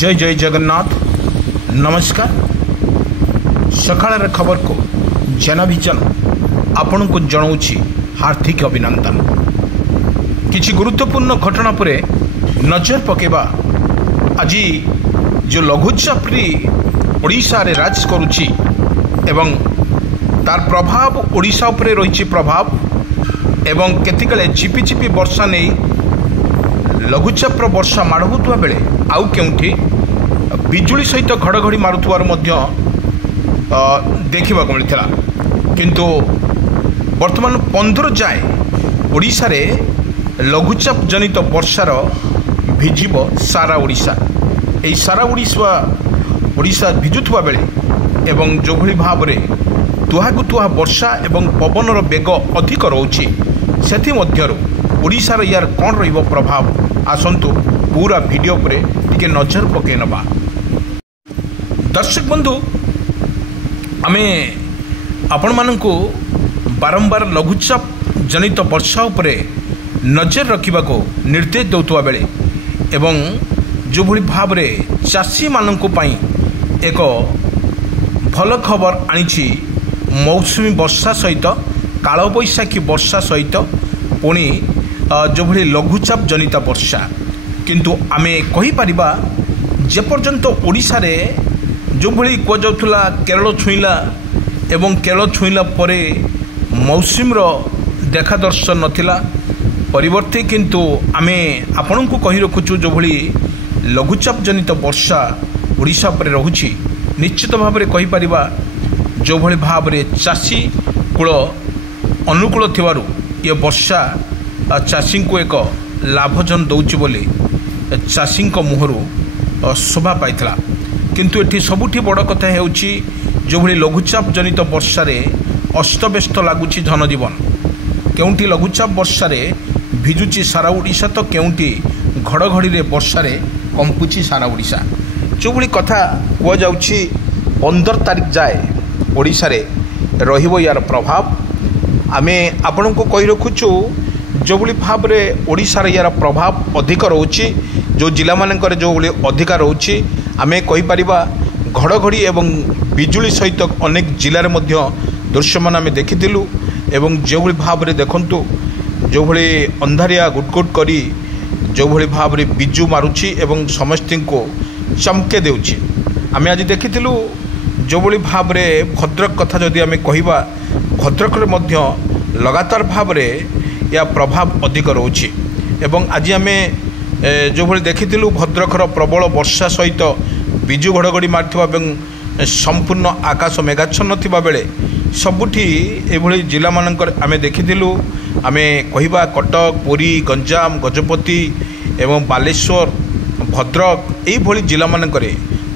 जय जय जगन्नाथ। नमस्कार। सकाळ खबर को जनभिजन आपण को जनाऊँगी हार्दिक अभिनंदन। किछि गुरुत्वपूर्ण घटना पर नजर पकेबा। आज जो लघुचापी ओडिशा रे राज करुछि एवं तार प्रभाव ओडिशा उपरे रही प्रभाव एवं केतिकले झिपि झिपि वर्षा नहीं लघुचापर वर्षा माड़ होता बेले आउ केउठी बिजुली सहित घड़घड़ी मारुथुवार मध्य देखा मिलता। किंतु वर्तमान 15 जाए ओडिशा रे लघुचाप जनित वर्षार भिजिब सारा ओडिशा। एई सारा ओडिशा भिजुथुवा बेले एवं जो भली भाव रे तुहाकु तुहा वर्षा एवं पवनर बेग अधिक रोची सेथि मध्यरु ओडिशार यार कौन रहिबो प्रभाव आसंतु पूरा वीडियो पर टिके नजर पके नबा। दर्शक बंधु आमे आपण मानकु बारंबार लघुचाप जनित वर्षा उपरे नजर रखिबा को निर्देश दउतवा बेले एवं जो भली भाव रे चासी मानकु पई एक भल खबर आनिछि। मौसुमी वर्षा सहित काल बैशाखी वर्षा सहित पुणी जो भली लघुचाप जनित वर्षा। किंतु आमे कहि परिबा जे पर्यंत ओडिशा रे जो भली को जाउथला केरल छुईला एवं केरल छुईला परे मौसुम रो देखा दर्शन नथिला परिवर्ते किंतु आमे आपन को कहि रखुछु जो भली लघुचाप जनित वर्षा ओडिशा पर रहुछि निश्चित भाव रे कहि परिबा जो भली भाव रे चासी कूल अनुकूल थिवारु ये वर्षा चाषी को एक लाभजन दौची बोली चाषी मुहर शोभा पाइथिला। किंतु एठी सबुठी बड़ कथा हेउची जो भली लघुचाप जनित वर्षा रे अस्तव्यस्त लागुची जनजीवन। केउंटी लघुचाप वर्षा रे भिजुची सारा ओडिशा तो केउंटी घड़घड़ी रे वर्षा रे कंपुची सारा ओडिशा। जो भली कथा हुआ जाउची 15 तारिख जाए ओडिशा रे रहिबो यार प्रभाव। आमे आपन को कहि रखुछु जो भली भाव रे ओडिशा रे यार प्रभाव अधिक रोची जो जिला मानकर जो भली अधिक रोची आमे कहि परिबा घड़घड़ी एवं बिजुली सहित अनेक जिले में दृश्य मान आमे देखिथिलु एवं जो भली भाव रे देखंतु जो भली अंधारिया गुटगुट करी जो भली भाव रे बिजु मारुची एवं समस्त को चमके देउची। आमे आज देखिथिलु जो भली भाव रे भद्रक कथा जदि आमे कहिबा भद्रक रे मध्य लगातार भाव रे या प्रभाव अधिक रोची एवं आज आमे जो भली देखिथिलु भद्रकर प्रबल वर्षा सहित बिजु घड़घड़ी मारथिबा एवं संपूर्ण आकाश मेघाच्छन्न थिबा बेले सबुठी एभली जिला मानकर आमे देखिथिलु। आमे कहिबा कटक पुरी गंजाम गजपति एवं बालेश्वर भद्रक एई भली जिला मानकर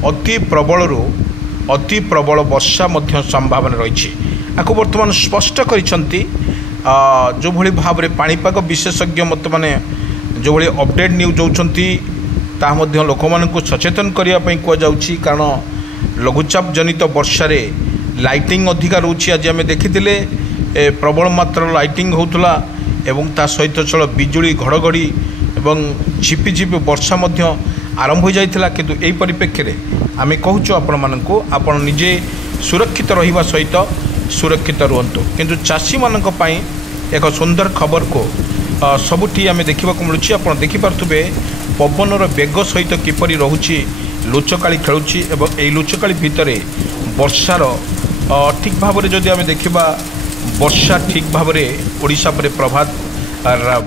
अति प्रबल वर्षा मध्य संभावना रही आको वर्तमान स्पष्ट करिसंती। जो भली भाव रे पाणीपाग विशेषज्ञ मत माने जो भली अपडेट न्यूज होउछंती ता मध्य लोक मान को सचेतन करिया पई को जाउची कारण लघुचाप जनित वर्षा रे लाइटिंग अधिका रहउची। आज आमे देखिथिले प्रबल मात्रा लाइटिंग होउतला एवं ता सहित चल बिजुली घड़घड़ी एवं झिपि झिपि वर्षा मध्य आरंभ हो जाइथिला। किंतु एई परिप्रेक्षी रे आमे कहूछु आपण माननको आपण निजे सुरक्षित रहिबा सहित सुरक्षित रुहतु। किंतु चाषी मानक पई एक सुंदर खबर को सबुठी आमे देखा मिलूँ। आप देखिपे पवनर बेग सहित किपरि रोची लुचकाली खेलुची एवं यही लुचकाली भितर वर्षार ठीक भाव में जदि आम देखा वर्षा ठीक भाव में ओडिशा पर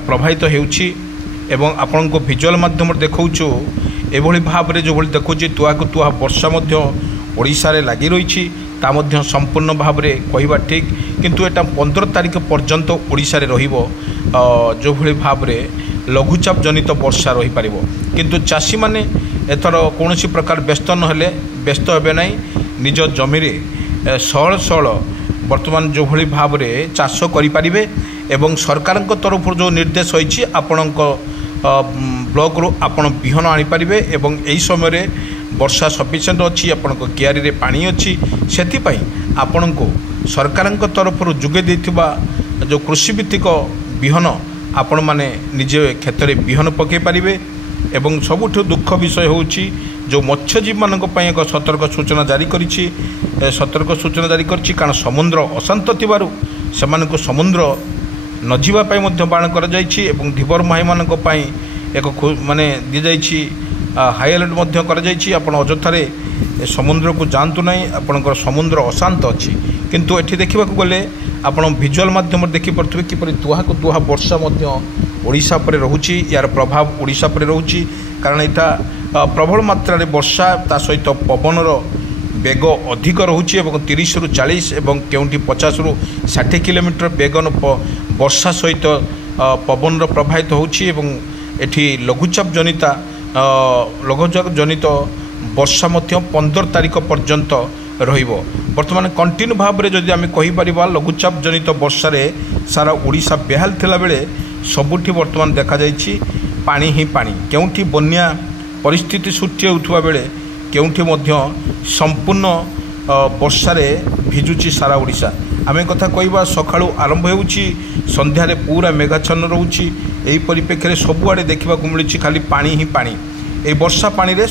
प्रभावित होउची एवं आपण को विजुअल माध्यम देखौछु एभली भाव में जो भली देखुची तुहाकु तुहा वर्षा ओडिशा रे लागि रही ता मध्य संपूर्ण भाव में कहवा ठीक। किंतु एटा 15 तारिख पर्यंत ओडिशा रे रहिबो जो भली भाव में लघुचाप जनित वर्षा रही पारिबो। किंतु चाषी माने एथर कौनसी प्रकार व्यस्त नहेले व्यस्त हेबे नाही निज जमी रे सहल वर्तमान जो भली भाव में चाष करि पारिबे एवं सरकार तरफ जो निर्देश होइछि आपणक ब्लॉक रो आपण बिहन आनी पारिबे एवं एई समय रे वर्षा सफिशिएंट अच्छी आपणक कियारी रे पानी अच्छी सेति पई आपणको सरकार तरफ जोगे देथिबा जो कृषि भित्तिक बिहन आपण माने निजे क्षेत्र में बिहन पकई पारिबे এবং ସବୁଠୁ ଦୁଃଖ ବିଷୟ ହେଉଛି ଯେଉଁ ମତ୍ସ୍ୟଜୀବୀମାନଙ୍କ ପାଇଁ ଏକ ସତର୍କ ସୂଚନା ଜାରି କରିଛି କାରଣ ସମୁଦ୍ର ଅଶାନ୍ତ ଥିବାରୁ ସେମାନଙ୍କୁ ସମୁଦ୍ର ନ ଯିବା ପାଇଁ ମଧ୍ୟ ବାରଣ କରାଯାଇଛି ଏବଂ ଧୀବର ଭାଇମାନଙ୍କ ପାଇଁ ଏକ ମାନେ ଦିଆଯାଇଛି ହାଇ ଆଲର୍ଟ ମଧ୍ୟ କରାଯାଇଛି। ଆପଣ ଅଯଥାରେ ସମୁଦ୍ରକୁ ଯାଆନ୍ତୁ ନାହିଁ, ଆପଣଙ୍କର ସମୁଦ୍ର ଅଶାନ୍ତ ଅଛି। କିନ୍ତୁ ଏଠି ଦେଖିବାକୁ ଗଲେ ଆପଣ ଭିଜୁଆଲ୍ ମାଧ୍ୟମରେ ଦେଖିପାରୁଥିବେ କିପରି ତୁହାକୁ ତୁହା ବର୍ଷା ମଧ୍ୟ ଓଡ଼ିଶା ଉପରେ ରହୁଛି, ୟାର ପ୍ରଭାବ ଓଡ଼ିଶା ଉପରେ ରହୁଛି। କାରଣ ଏଇଟା ପ୍ରବଳ ମାତ୍ରାରେ ବର୍ଷା, ତା ସହିତ ପବନର ବେଗ ଅଧିକ ରହୁଛି ଏବଂ 30ରୁ 40 ଏବଂ କେଉଁଠି 50ରୁ 60 କିଲୋମିଟର ବେଗନ ବର୍ଷା ସହିତ ପବନର ପ୍ରବାହିତ ହେଉଛି ଏବଂ ଏଠି ଲଘୁଚାପ ଜନିତ ବର୍ଷା ମଧ୍ୟ 15 ତାରିଖ ପର୍ଯ୍ୟନ୍ତ ରହିବ। ବର୍ତ୍ତମାନ କଣ୍ଟିନ୍ୟୁ ଭାବରେ ଯଦି ଆମେ କହିପାରିବା ଲଘୁଚାପ ଜନିତ ବର୍ଷାରେ ସାରା ଓଡ଼ିଶା ବେହାଲ ଥିଲାବେଳେ ସବୁଠି ବର୍ତ୍ତମାନ ଦେଖାଯାଇଛି ପାଣି ହିଁ ପାଣି। କେଉଁଠି ବନ୍ୟା ପରିସ୍ଥିତି ସୃଷ୍ଟି ହେଉଥିବା ବେଳେ କେଉଁଠି ମଧ୍ୟ ସମ୍ପୂର୍ଣ୍ଣ ବର୍ଷାରେ ଭିଜୁଛି ସାରା ଓଡ଼ିଶା। ଆମେ କଥା କହିବା ସକାଳୁ ଆରମ୍ଭ ହେଉଛି, ସନ୍ଧ୍ୟାରେ ପୁରା ମେଘାଚ୍ଛନ୍ନ ରହୁଛି। ଏହି ପରିପ୍ରେକ୍ଷୀରେ ସବୁଆଡ଼େ ଦେଖିବାକୁ ମିଳୁଛି ଖାଲି ପାଣି ହିଁ ପାଣି। এই ବର୍ଷା ପାଣିରେ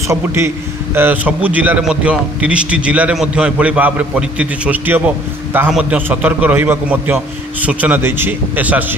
ସବୁ ଜିଲ୍ଲାରେ ମଧ୍ୟ 30ଟି ଜିଲ୍ଲାରେ ମଧ୍ୟ ଏଭଳି ଭାବରେ ପରିସ୍ଥିତି ସୃଷ୍ଟି ହେବ, ତାହା ମଧ୍ୟ ସତର୍କ ରହିବାକୁ ମଧ୍ୟ ସୂଚନା ଦେଇଛି SRC।